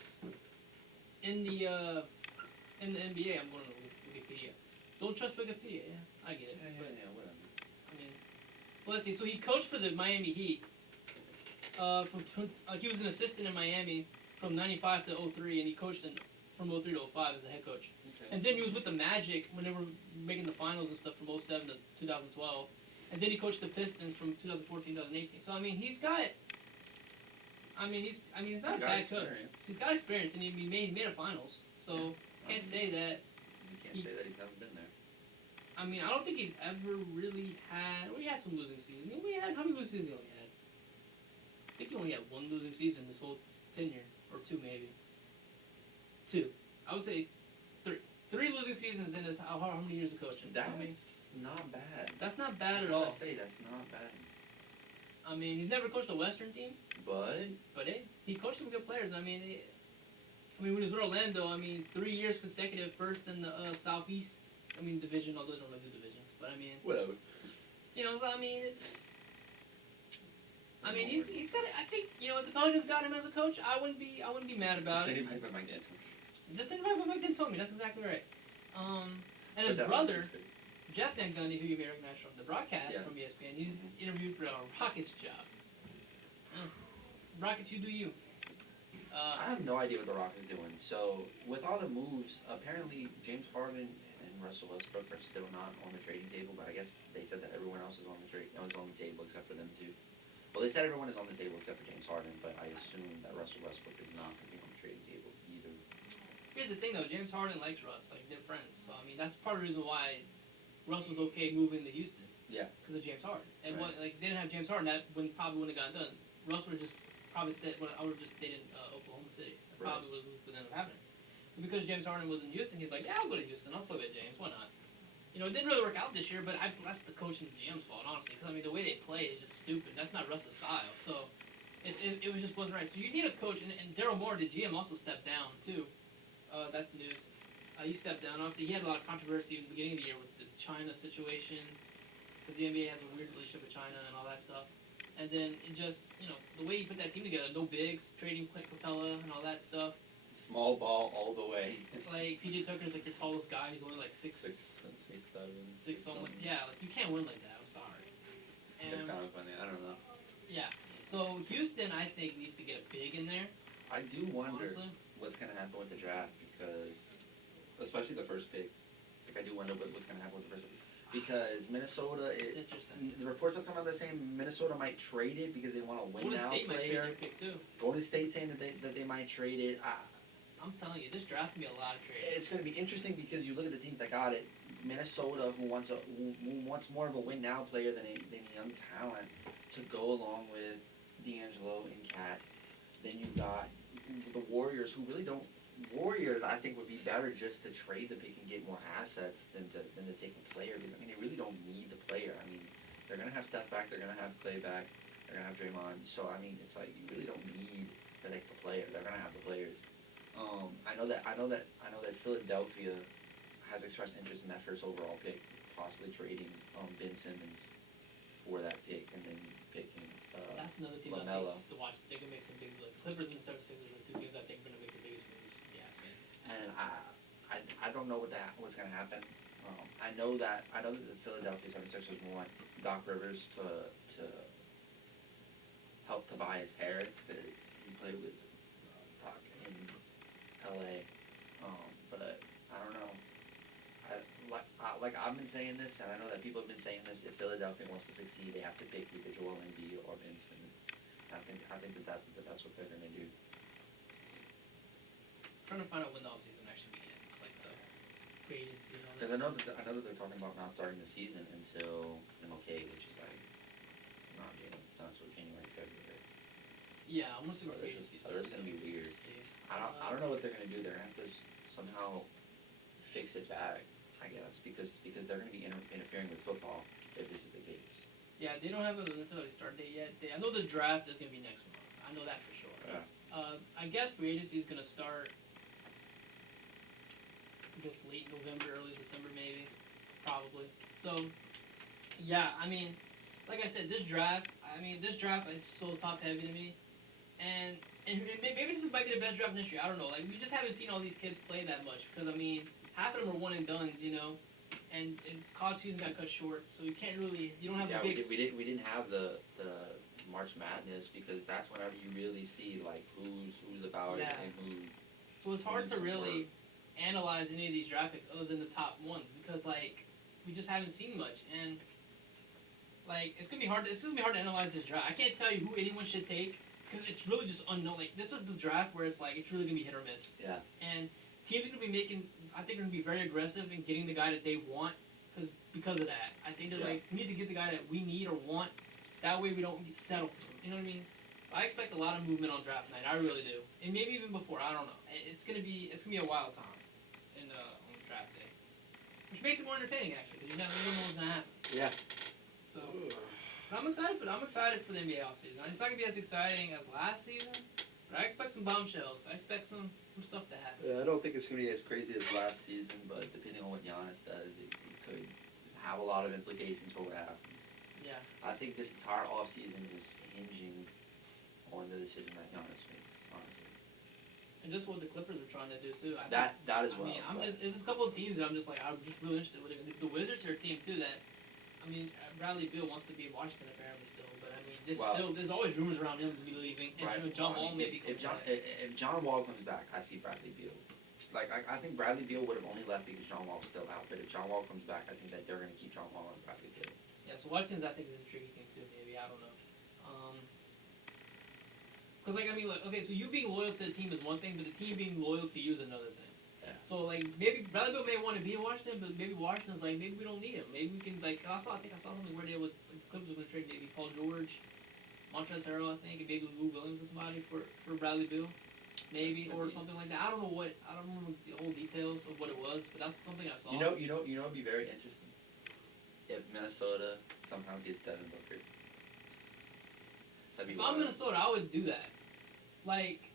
in the NBA. I'm going to Wikipedia. Don't trust Wikipedia. Yeah, I get it. Yeah, whatever. I mean, so let's see. So he coached for the Miami Heat. He was an assistant in Miami from '95 to '03, and he coached from '03 to '05 as a head coach. Okay. And then he was with the Magic when they were making the finals and stuff from '07 to 2012. And then he coached the Pistons from 2014 to 2018. So I mean, he's not a bad coach. He's got experience, and he made a finals. So can't say that. You can't say that he's never been there. I mean, I don't think he's ever really had. Well, he had some losing seasons. I mean, how many losing seasons he only had? I think he only had one losing season this whole tenure, or two maybe. Two. I would say three. 3 losing seasons in his how many years of coaching? That's not bad. That's not bad at all. I say that's not bad. I mean, he's never coached a Western team, But hey, he coached some good players. I mean, when he was with Orlando, 3 years consecutive, first in the Southeast. Division. Although they don't have good divisions, but whatever. You know, so, it's. He's got. I think if the Pelicans got him as a coach, I wouldn't be mad about it. Anybody but Mike D'Antoni. Just anybody but Mike D'Antoni. That's exactly right. And his brother, Jeff Van Gundy, who you may recognize from the broadcast from ESPN, he's interviewed for a Rockets job. Rockets, you do you. I have no idea what the Rockets are doing. So with all the moves, apparently James Harden and Russell Westbrook are still not on the trading table. But I guess they said that everyone else is on the table except for them two. Well, they said everyone is on the table except for James Harden, but I assume that Russell Westbrook is not going to be on the trading table either. Here's the thing, though. James Harden likes Russ. Like, they're friends. So, that's part of the reason why Russ was okay moving to Houston. Yeah. Because of James Harden. And right. they didn't have James Harden, that probably wouldn't have gotten done. Russ would have just probably said, I would have just stayed in Oklahoma City. That probably would have ended up happening. But because James Harden was in Houston, he's like, yeah, I'll go to Houston. I'll play with James. Why not? it didn't really work out this year, but that's the coach and the GM's fault, honestly. Because, I mean, the way they play is just stupid. That's not Russ's style. So, it was just wasn't right. So, you need a coach. And Daryl Moore, the GM, also stepped down, too. That's news. He stepped down. Obviously, he had a lot of controversy at the beginning of the year with the China situation. Because the NBA has a weird relationship with China and all that stuff. And then, it just, the way he put that team together, no bigs, trading Clint Capella and all that stuff. Small ball all the way. Like, PJ Tucker's like your tallest guy. He's only like 6'7". Something. Yeah, like, you can't win like that. I'm sorry. That's kind of funny. I don't know. Yeah. So, Houston, I think, needs to get a big in there. I do wonder honestly. What's going to happen with the draft because, especially the first pick. Like, I do wonder what's going to happen with the first pick. Because Minnesota, the reports have come out that saying Minnesota might trade it because they want a win now player. Golden State might trade their pick too. Golden State saying that they might trade it. I'm telling you, this draft's gonna be a lot of trades. It's gonna be interesting because you look at the teams that got it. Minnesota, who wants more of a win now player than a young talent to go along with D'Angelo and Cat. Then you got the Warriors, who really don't. Warriors, I think, would be better just to trade the pick and get more assets than to take a player. Because I mean, they really don't need the player. I mean, they're gonna have Steph back, they're gonna have Clay back, they're gonna have Draymond. So I mean, it's like you really don't need to take the player. They're gonna have the players. I know that Philadelphia has expressed interest in that first overall pick, possibly trading Ben Simmons for that pick and then picking that's another team LaMelo. I think to watch. They can make some big Clippers and 76ers are two teams I think are gonna make the biggest moves. And I don't know what's going to happen. I know that the Philadelphia 76ers want Doc Rivers to help Tobias Harris because he played with Doc in L.A. But I don't know. I've been saying this, and I know that people have been saying this. If Philadelphia wants to succeed, they have to pick either Joel Embiid or Ben Simmons. I think that's what they're going to do. Trying to find out when the offseason actually begins, like the free agency and all that. Because I know that they're talking about not starting the season until MLK, which is like not until January, February. Yeah, almost like free agency. So this is gonna be weird. I don't know what they're gonna do. They're gonna have to somehow fix it back, I guess, because they're gonna be interfering with football if this is the case. Yeah, they don't have a necessarily start date yet. I know the draft is gonna be next month. I know that for sure. Yeah. I guess free agency is gonna start. I guess late November, early December, maybe, probably. So, yeah, I mean, like I said, this draft is so top heavy to me, and maybe this might be the best draft in history. I don't know. Like, we just haven't seen all these kids play that much because I mean, half of them are one and dones, and college season got cut short, so you can't really, you don't have the big. We didn't have the March Madness because that's whenever you really see like who's about it and who. So it's hard to really analyze any of these draft picks other than the top ones because like we just haven't seen much and like it's gonna be hard to analyze this draft. I can't tell you who anyone should take because it's really just unknown. Like this is the draft where it's like it's really gonna be hit or miss. Yeah. And teams are gonna be I think they're gonna be very aggressive in getting the guy that they want because of that. I think they're like we need to get the guy that we need or want. That way we don't settle for something. You know what I mean? So I expect a lot of movement on draft night. I really do, and maybe even before. I don't know. It's gonna be a wild time. On draft day, which makes it more entertaining actually, because you never know what's gonna happen. Yeah. So, but I'm excited for the NBA offseason. It's not gonna be as exciting as last season, but I expect some bombshells. I expect some stuff to happen. Yeah, I don't think it's gonna be as crazy as last season, but depending on what Giannis does, it could have a lot of implications for what happens. Yeah. I think this entire offseason is hinging on the decision that Giannis makes, honestly. And just what the Clippers are trying to do too. That as well. I mean, there's just a couple of teams that I'm just really interested in. The Wizards are a team too that, I mean, Bradley Beal wants to be in Washington apparently still, but I mean, there's always rumors around him to be leaving. And right. John Wall maybe. If John Wall comes back, I see Bradley Beal. Like I think Bradley Beal would have only left because John Wall was still out. But if John Wall comes back, I think that they're going to keep John Wall and Bradley Beal. Yeah, so Washington's I think is an intriguing thing too. Maybe I don't know. Because like I mean, like okay, so you being loyal to the team is one thing, but the team being loyal to you is another thing. Yeah. So like maybe Bradley Beal may want to be in Washington, but maybe Washington's like maybe we don't need him. Maybe we can like I think I saw something where they was the Clippers were going to trade maybe Paul George, Montrezl Harrell I think, and maybe Lou Williams or somebody for Bradley Beal. maybe, or something like that. I don't know the whole details of what it was, but that's something I saw. It'd be very interesting if Minnesota somehow gets Devin Booker. If I'm Minnesota, I would do that. Like,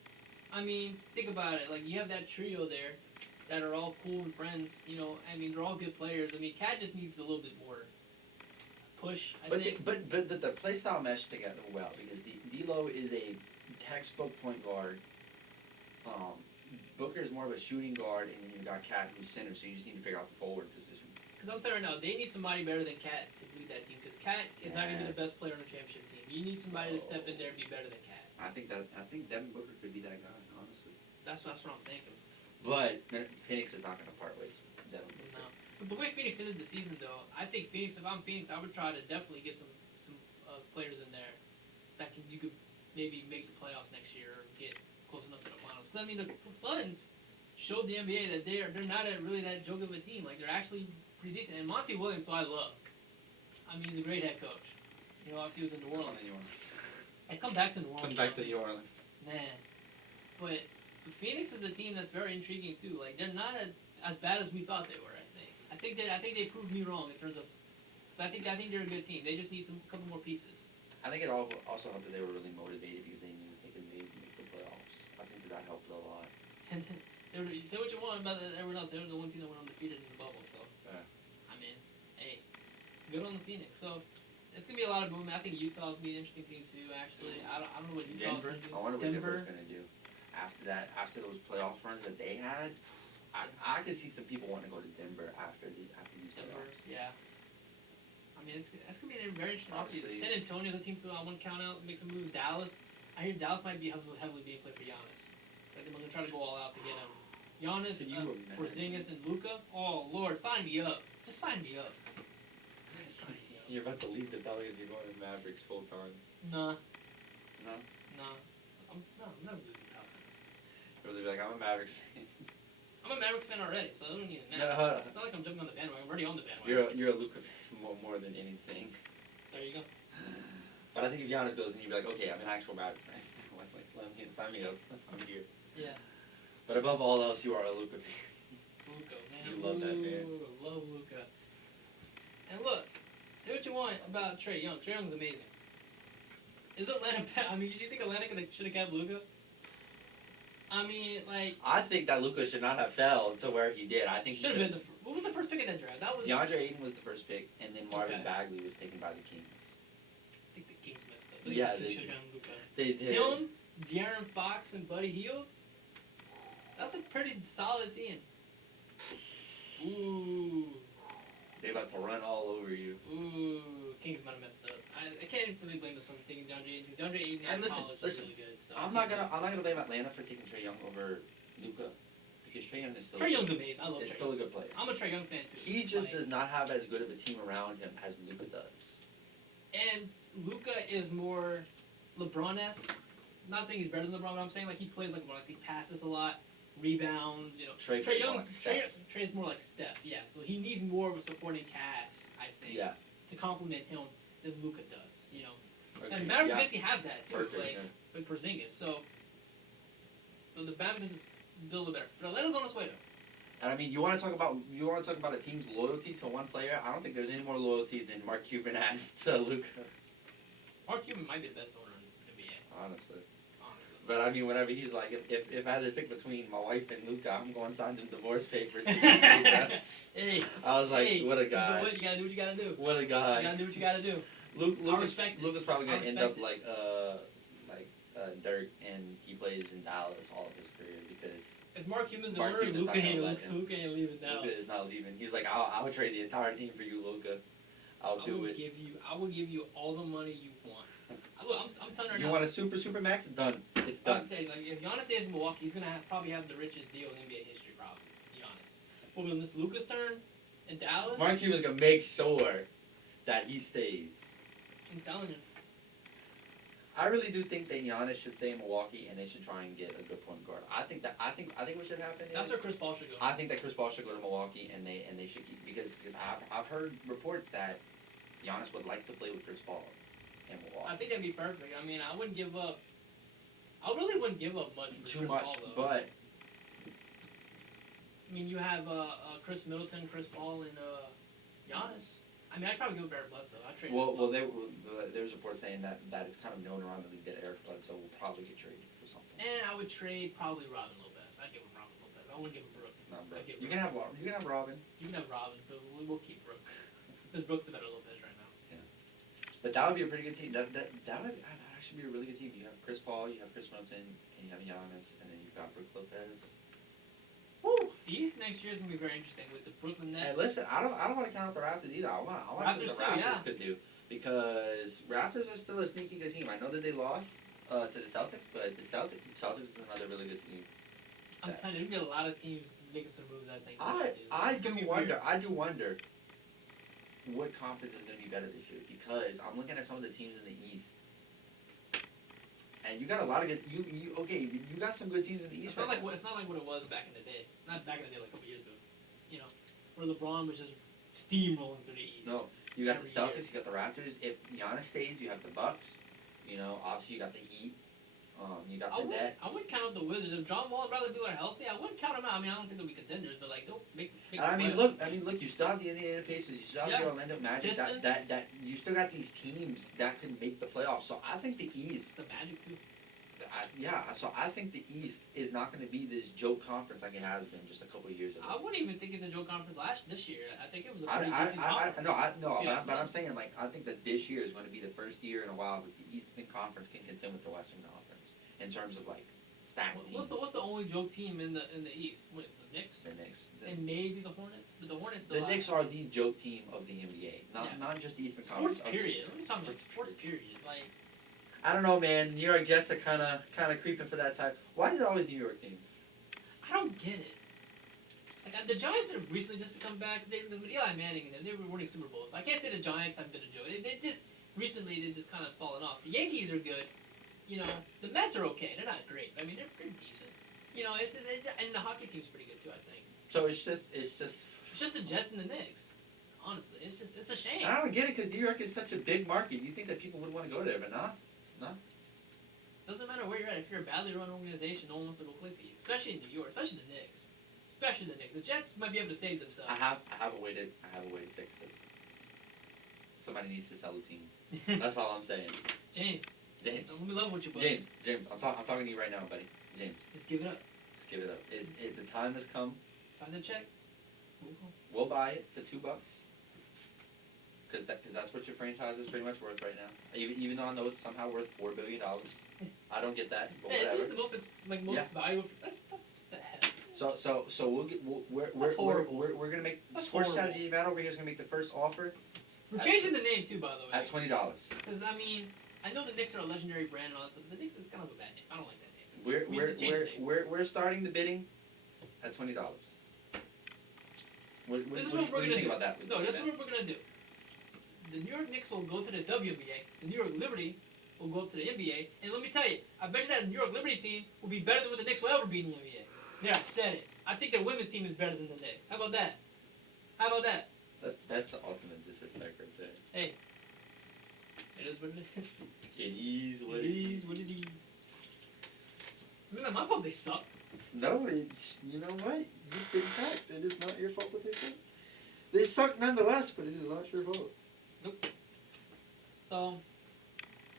I mean, think about it. Like, you have that trio there that are all cool and friends. You know, I mean, they're all good players. I mean, Cat just needs a little bit more push, I think. But the play style mesh together well because D'Lo is a textbook point guard. Booker is more of a shooting guard, and then you got Cat who's center, so you just need to figure out the forward position. Because I'm telling you right now, they need somebody better than Cat to lead that team. Because Cat is not going to be the best player on the championship team. You need somebody to step in there and be better than Cat. I think Devin Booker could be that guy, honestly. That's what I'm thinking. But Phoenix is not going to part ways with Devin Booker. No. But the way Phoenix ended the season, though, I think Phoenix. If I'm Phoenix, I would try to definitely get some players in there that you could maybe make the playoffs next year or get close enough to the finals. Because I mean, the Suns showed the NBA that they're not really that joke of a team. Like, they're actually pretty decent. And Monty Williams, who I love. I mean, he's a great head coach. You know, obviously he was in New Orleans. And come back to New Orleans. Come back to New Orleans. Man. But Phoenix is a team that's very intriguing, too. Like, they're not as bad as we thought they were, I think. I think they proved me wrong in terms of... I think they're a good team. They just need a couple more pieces. I think it also helped that they were really motivated because they knew they could make the playoffs. I think that helped a lot. Say what you want about everyone else. They were the one team that went undefeated in the bubble, so... Yeah. I mean, hey, good on the Phoenix. So, it's going to be a lot of movement. I think Utah's going to be an interesting team, too, actually. I don't know what Utah's going to do. I wonder what Denver's going to do. After those playoff runs that they had, I could see some people wanting to go to Denver after these playoffs. Yeah. I mean, it's going to be a very interesting offseason. San Antonio's a team, too, I want to count out and make some moves. Dallas, I hear Dallas might be heavily being played for Giannis. Like, they're going to try to go all out to get him. Giannis, Porzingis, and Luka. Oh, Lord, sign me up. Just sign me up. You're about to leave the Pelicans. You're going to Mavericks full time. Nah. No? I'm never leaving the Pelicans. You're like, I'm a Mavericks fan. I'm a Mavericks fan already, so I don't need a Mavericks. It's not like I'm jumping on the bandwagon. I'm already on the bandwagon. You're a Luka fan more than anything. There you go. But I think if Giannis goes, then you'd be like, okay, I'm an actual Mavericks fan. Let him sign me up. I'm here. Yeah. But above all else, you are a Luka fan. Luka, man. You love that man. Love Luka. And look, say what you want about Trae Young. Trae Young's amazing. Is Atlanta bad? I mean, do you think Atlanta should have kept Luka? I mean, like... I think that Luka should not have fell to where he did. I think he should have been what was the first pick in that draft? That was... DeAndre Ayton was the first pick, and then Marvin Bagley was taken by the Kings. I think the Kings messed up. Yeah, they should have gotten Luka. They did. Him, De'Aaron Fox, and Buddy Hield? That's a pretty solid team. Ooh. They're about to run all over you. Ooh. Kings might have messed up. I can't really blame the Suns taking DeAndre Ayton. DeAndre Ayton in college is really good. So I'm not gonna blame Atlanta for taking Trae Young over Luka because Trae Young is still. Trae Young's amazing. I love Trae Young. He's still a good player. I'm a Trae Young fan too. He just does not have as good of a team around him as Luka does. And Luka is more LeBron-esque. I'm not saying he's better than LeBron, but I'm saying like he plays like LeBron. Like he passes a lot, rebounds. You know, Trae Young's more like Steph. Yeah, so he needs more of a supporting cast, I think. Yeah. To complement him than Luka does, you know. Okay. And Mavericks basically have that too, with Porzingis. So the Mavericks just build it better. But Atlanta's on its way though. And I mean, you want to talk about a team's loyalty to one player? I don't think there's any more loyalty than Mark Cuban has to Luka. Mark Cuban might be the best owner in the NBA. Honestly. But I mean, whenever he's like, if I had to pick between my wife and Luka, I'm going to sign them divorce papers. Hey, I was like, what a guy. You gotta do what you gotta do. What a guy. You gotta do what you gotta do. Luka's probably gonna end up like Derrick, and he plays in Dallas all of his career because if Mark Cuban's the owner, Luka ain't leaving Dallas. Luka is not leaving. He's like, I would trade the entire team for you, Luka. I will give you all the money you want. Look, I'm telling you right now. You want a super max? Done. It's done. I'd say, like, if Giannis stays in Milwaukee, he's gonna probably have the richest deal in NBA history, probably. To be honest. But when this Luka's turn in Dallas, Mark Cuban's gonna make sure that he stays. I'm telling you. I really do think that Giannis should stay in Milwaukee and they should try and get a good point guard. I think what should happen is that's where Chris Paul should go. I think that Chris Paul should go to Milwaukee and they should keep because I've heard reports that Giannis would like to play with Chris Paul in Milwaukee. I think that'd be perfect. I mean, I wouldn't give up I really wouldn't give up much for Too Chris much, Paul, though. but I mean, you have Chris Middleton, Chris Paul, and Giannis. I mean, I'd probably go Barrett Bledsoe. I'd trade. There's reports saying that it's kind of known around the league that Eric Bledsoe will probably get traded for something. And I would trade probably Robin Lopez. I'd give him Robin Lopez. I wouldn't give him Brooke. Not Brooke. You can have Robin. You can have Robin, but we'll keep Brooke because Brooke's the better Lopez right now. Yeah. But that would be a pretty good team. That would actually be a really good team. You have Chris Paul, you have Chris Middleton, and you have Giannis, and then you've got Brooke Lopez. Woo! The East next year is gonna be very interesting with the Brooklyn Nets. Hey, listen, I don't want to count out the Raptors either. I want to see what the Raptors could do, because Raptors are still a sneaky good team. I know that they lost to the Celtics, but the Celtics is another really good team. I'm telling you, there'll be a lot of teams making some moves. I think. I do wonder what conference is going to be better this year, because I'm looking at some of the teams in the East. And you got a lot of good. You got some good teams in the East. It's not like what it was back in the day. Not back in the day, like a couple years ago. You know, where LeBron was just steamrolling through the East. No, you got the Celtics, you got the Raptors. If Giannis stays, you have the Bucs. You know, obviously you got the Heat. You got the Nets. I wouldn't count out the Wizards. If John Wall and Bradley Beal are healthy, I wouldn't count them out. I mean, I don't think they'll be contenders, but like they'll make. Look. You still have the Indiana Pacers. You still have the Orlando Magic. That you still got these teams that can make the playoffs. So I think the East. The Magic too. So I think the East is not going to be this joke conference like it has been just a couple of years ago. I wouldn't even think it's a joke conference this year. I think it was a pretty decent conference. But I'm saying, like, I think that this year is going to be the first year in a while that the Eastern Conference can contend with the Western Conference in terms of like stacked teams. What's the only joke team in the East? What, the Knicks? The Knicks. And maybe the Hornets, but the Hornets. The Knicks are the joke team of the NBA, not just the Eastern Conference. Sports period. Let me talk about sports period. Like. I don't know, man. New York Jets are kind of creeping for that type. Why is it always New York teams? I don't get it. Like the Giants have recently just become back. With Eli Manning and them, they were winning Super Bowls. So I can't say the Giants have been a joke. They just recently they just kind of fallen off. The Yankees are good. You know, the Mets are okay. They're not great. I mean, they're pretty decent. You know, and the hockey team's pretty good too. I think. So it's just the Jets and the Knicks. Honestly, it's a shame. I don't get it, because New York is such a big market. You think that people would want to go there, but not. No. Doesn't matter where you're at. If you're a badly run organization, no one wants to go play for you. Especially in New York. Especially the Knicks. The Jets might be able to save themselves. I have a way to fix this. Somebody needs to sell the team. That's all I'm saying. James. Let me love what you put. James. I'm talking to you right now, buddy. James. Just give it up. The time has come. Sign the check. We'll buy it for $2. Because that's what your franchise is pretty much worth right now. Even though I know it's somehow worth $4 billion. I don't get that. But whatever. Isn't it the most valuable? What the heck? We're gonna make Sports Strategy Matt over here is gonna make the first offer. We're changing the name too, by the way. At $20. Because I mean, I know the Knicks are a legendary brand and all that, but the Knicks is kind of a bad name. I don't like that name. We're starting the bidding at $20. What do you think about that? This is what we're gonna do. The New York Knicks will go to the WNBA. The New York Liberty will go up to the NBA. And let me tell you, I bet you that New York Liberty team will be better than what the Knicks will ever be in the NBA. Yeah, I said it. I think their women's team is better than the Knicks. How about that? That's the ultimate disrespect right there. Hey, it is what it is. It is what it is. I mean, not my fault they suck. No, you know what? You spit facts. It is not your fault that they suck. They suck nonetheless, but it is not your fault. Nope. So,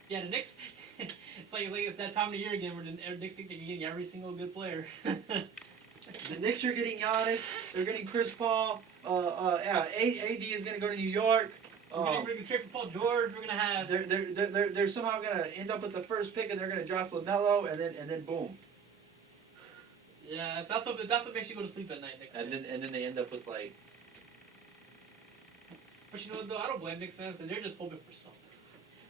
yeah, the Knicks, it's like it's that time of the year again where the Knicks think they're getting every single good player. The Knicks are getting Giannis. They're getting Chris Paul. AD is going to go to New York. We're going to trade for Paul George. We're going to have. They're somehow going to end up with the first pick, and they're going to draft LaMelo, and then boom. Yeah, that's what makes you go to sleep at night. Knicks fans. And then they end up with like. But you know what though? I don't blame Knicks fans. They're just hoping for something.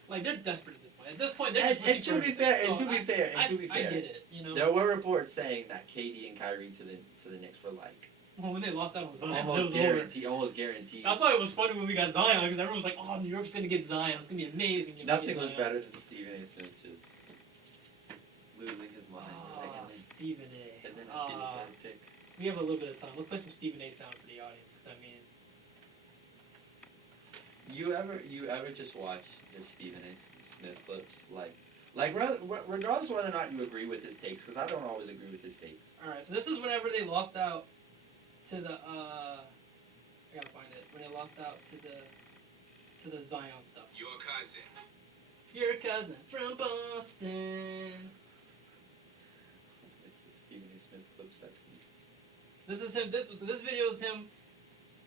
Like they're desperate at this point. At this point, they're just. And to be fair, I get it. You know. There were reports saying that KD and Kyrie to the Knicks were like. Well, when they lost that, Zion. Almost guaranteed. That's why it was funny when we got Zion, because everyone was like, "Oh, New York's gonna get Zion. It's gonna be amazing." Nothing was better than Stephen A. Smith just losing his mind. Stephen A. And then I see the third pick. We have a little bit of time. Let's play some Stephen A. sound for the audience, because I mean. You ever just watch the Stephen A. Smith clips? Like, Like, regardless of whether or not you agree with his takes, because I don't always agree with his takes. Alright, so this is whenever they lost out to the, I gotta find it. When they lost out to the Zion stuff. Your cousin. Your cousin from Boston. It's the Stephen A. Smith clip section. This is him. This video is him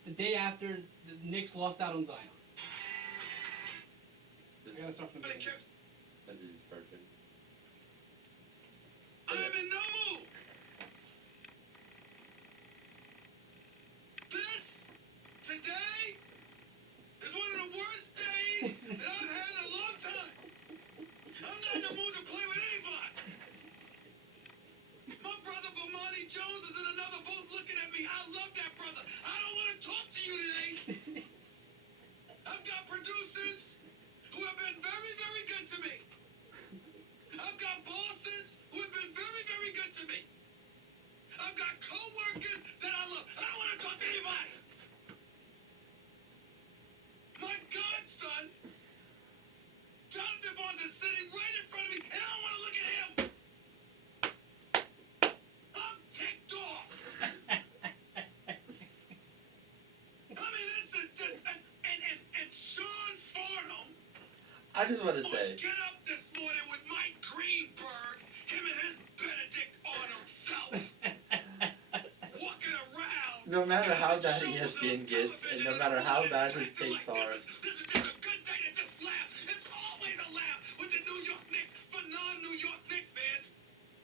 the day after the Knicks lost out on Zion. I gotta start from the beginning. This is perfect. I'm in no mood. This today is one of the worst days that I've had in a long time. I'm not in the mood to play with anybody. My brother Bomani Jones is in another booth looking at me. I love that brother. I don't want to talk to you today. I've got producers who have been very, very good to me. I've got bosses who have been very, very good to me. I've got co-workers that I love. I don't want to talk to anybody. My godson, Jonathan Barnes, is sitting right in front of me, and I don't want to look at him. I'm ticked off. I mean, this is just... And Sean Farnham... I just want to say... Get up this morning with Mike Greenberg, him and his Benedict Arnold self, walking around. No matter how bad ESPN gets, and no matter how bad his takes are, This is just a good day to just laugh. It's always a laugh with the New York Knicks for non-New York Knicks fans.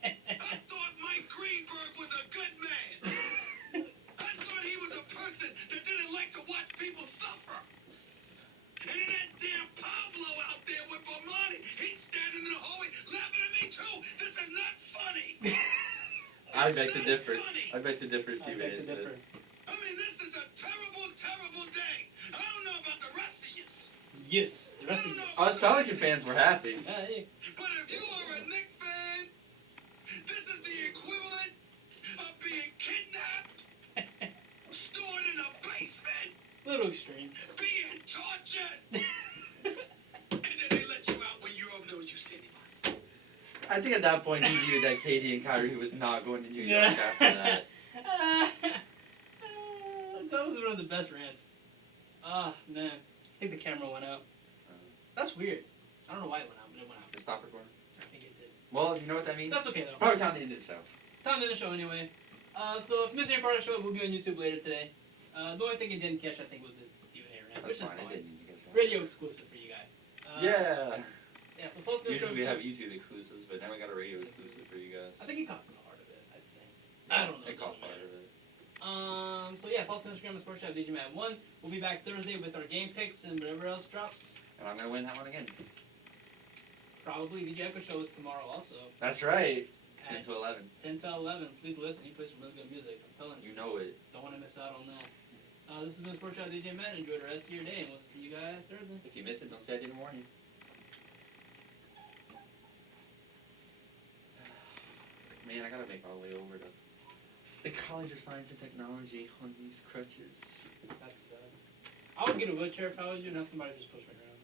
I thought Mike Greenberg was a good man. I thought he was a person that didn't like to watch people suffer. And then that damn Pablo out there with Bomani, he's standing in the hallway laughing at me too. This is not funny. I beg to differ. Funny. I beg to differ, Stephen beg A. to differ. Smith. I mean, this is a terrible, terrible day. I don't know about the rest of you. Yes, the rest of you. Us Pelican fans were happy. Hey. But if you are a Knicks fan, this is the equivalent of being kidnapped, stored in a basement, Little extreme. being tortured, and then they let you out when you're of no use to anybody. I think at that point he knew that Katie and Kyrie was not going to New York after that. That was one of the best rants. Ah, man. I think the camera went out. That's weird. I don't know why it went out, but it went out. Just stop recording. I think it did. Well, you know what that means? That's okay, though. Probably time to end the show. Time to end the show anyway. So if you missed any part of the show, it will be on YouTube later today. The only thing it didn't catch, I think, was the Stephen A. rant, which is That's fine. I fine. didn't need to get that. Radio exclusive for you guys. Yeah. Yeah, so folks, Usually we have YouTube exclusives, but now we got a radio exclusive for you guys. I think he caught part of it, I think. I don't know. It caught part of it. So yeah, follow us on Instagram at SportsShopDJMat1. We'll be back Thursday with our game picks and whatever else drops. And I'm going to win that one again. Probably DJ Echo Show is tomorrow also. That's right. At 10 to 11. 10 to 11. Please listen. He plays some really good music. I'm telling you. You know it. Don't want to miss out on that. This has been Sports Shop DJ Matt. Enjoy the rest of your day, and we'll see you guys Thursday. If you miss it, don't say I didn't warn you. Man, I gotta make my way over to the College of Science and Technology on these crutches. That's. I would get a wheelchair if I was you, and have somebody just push me around.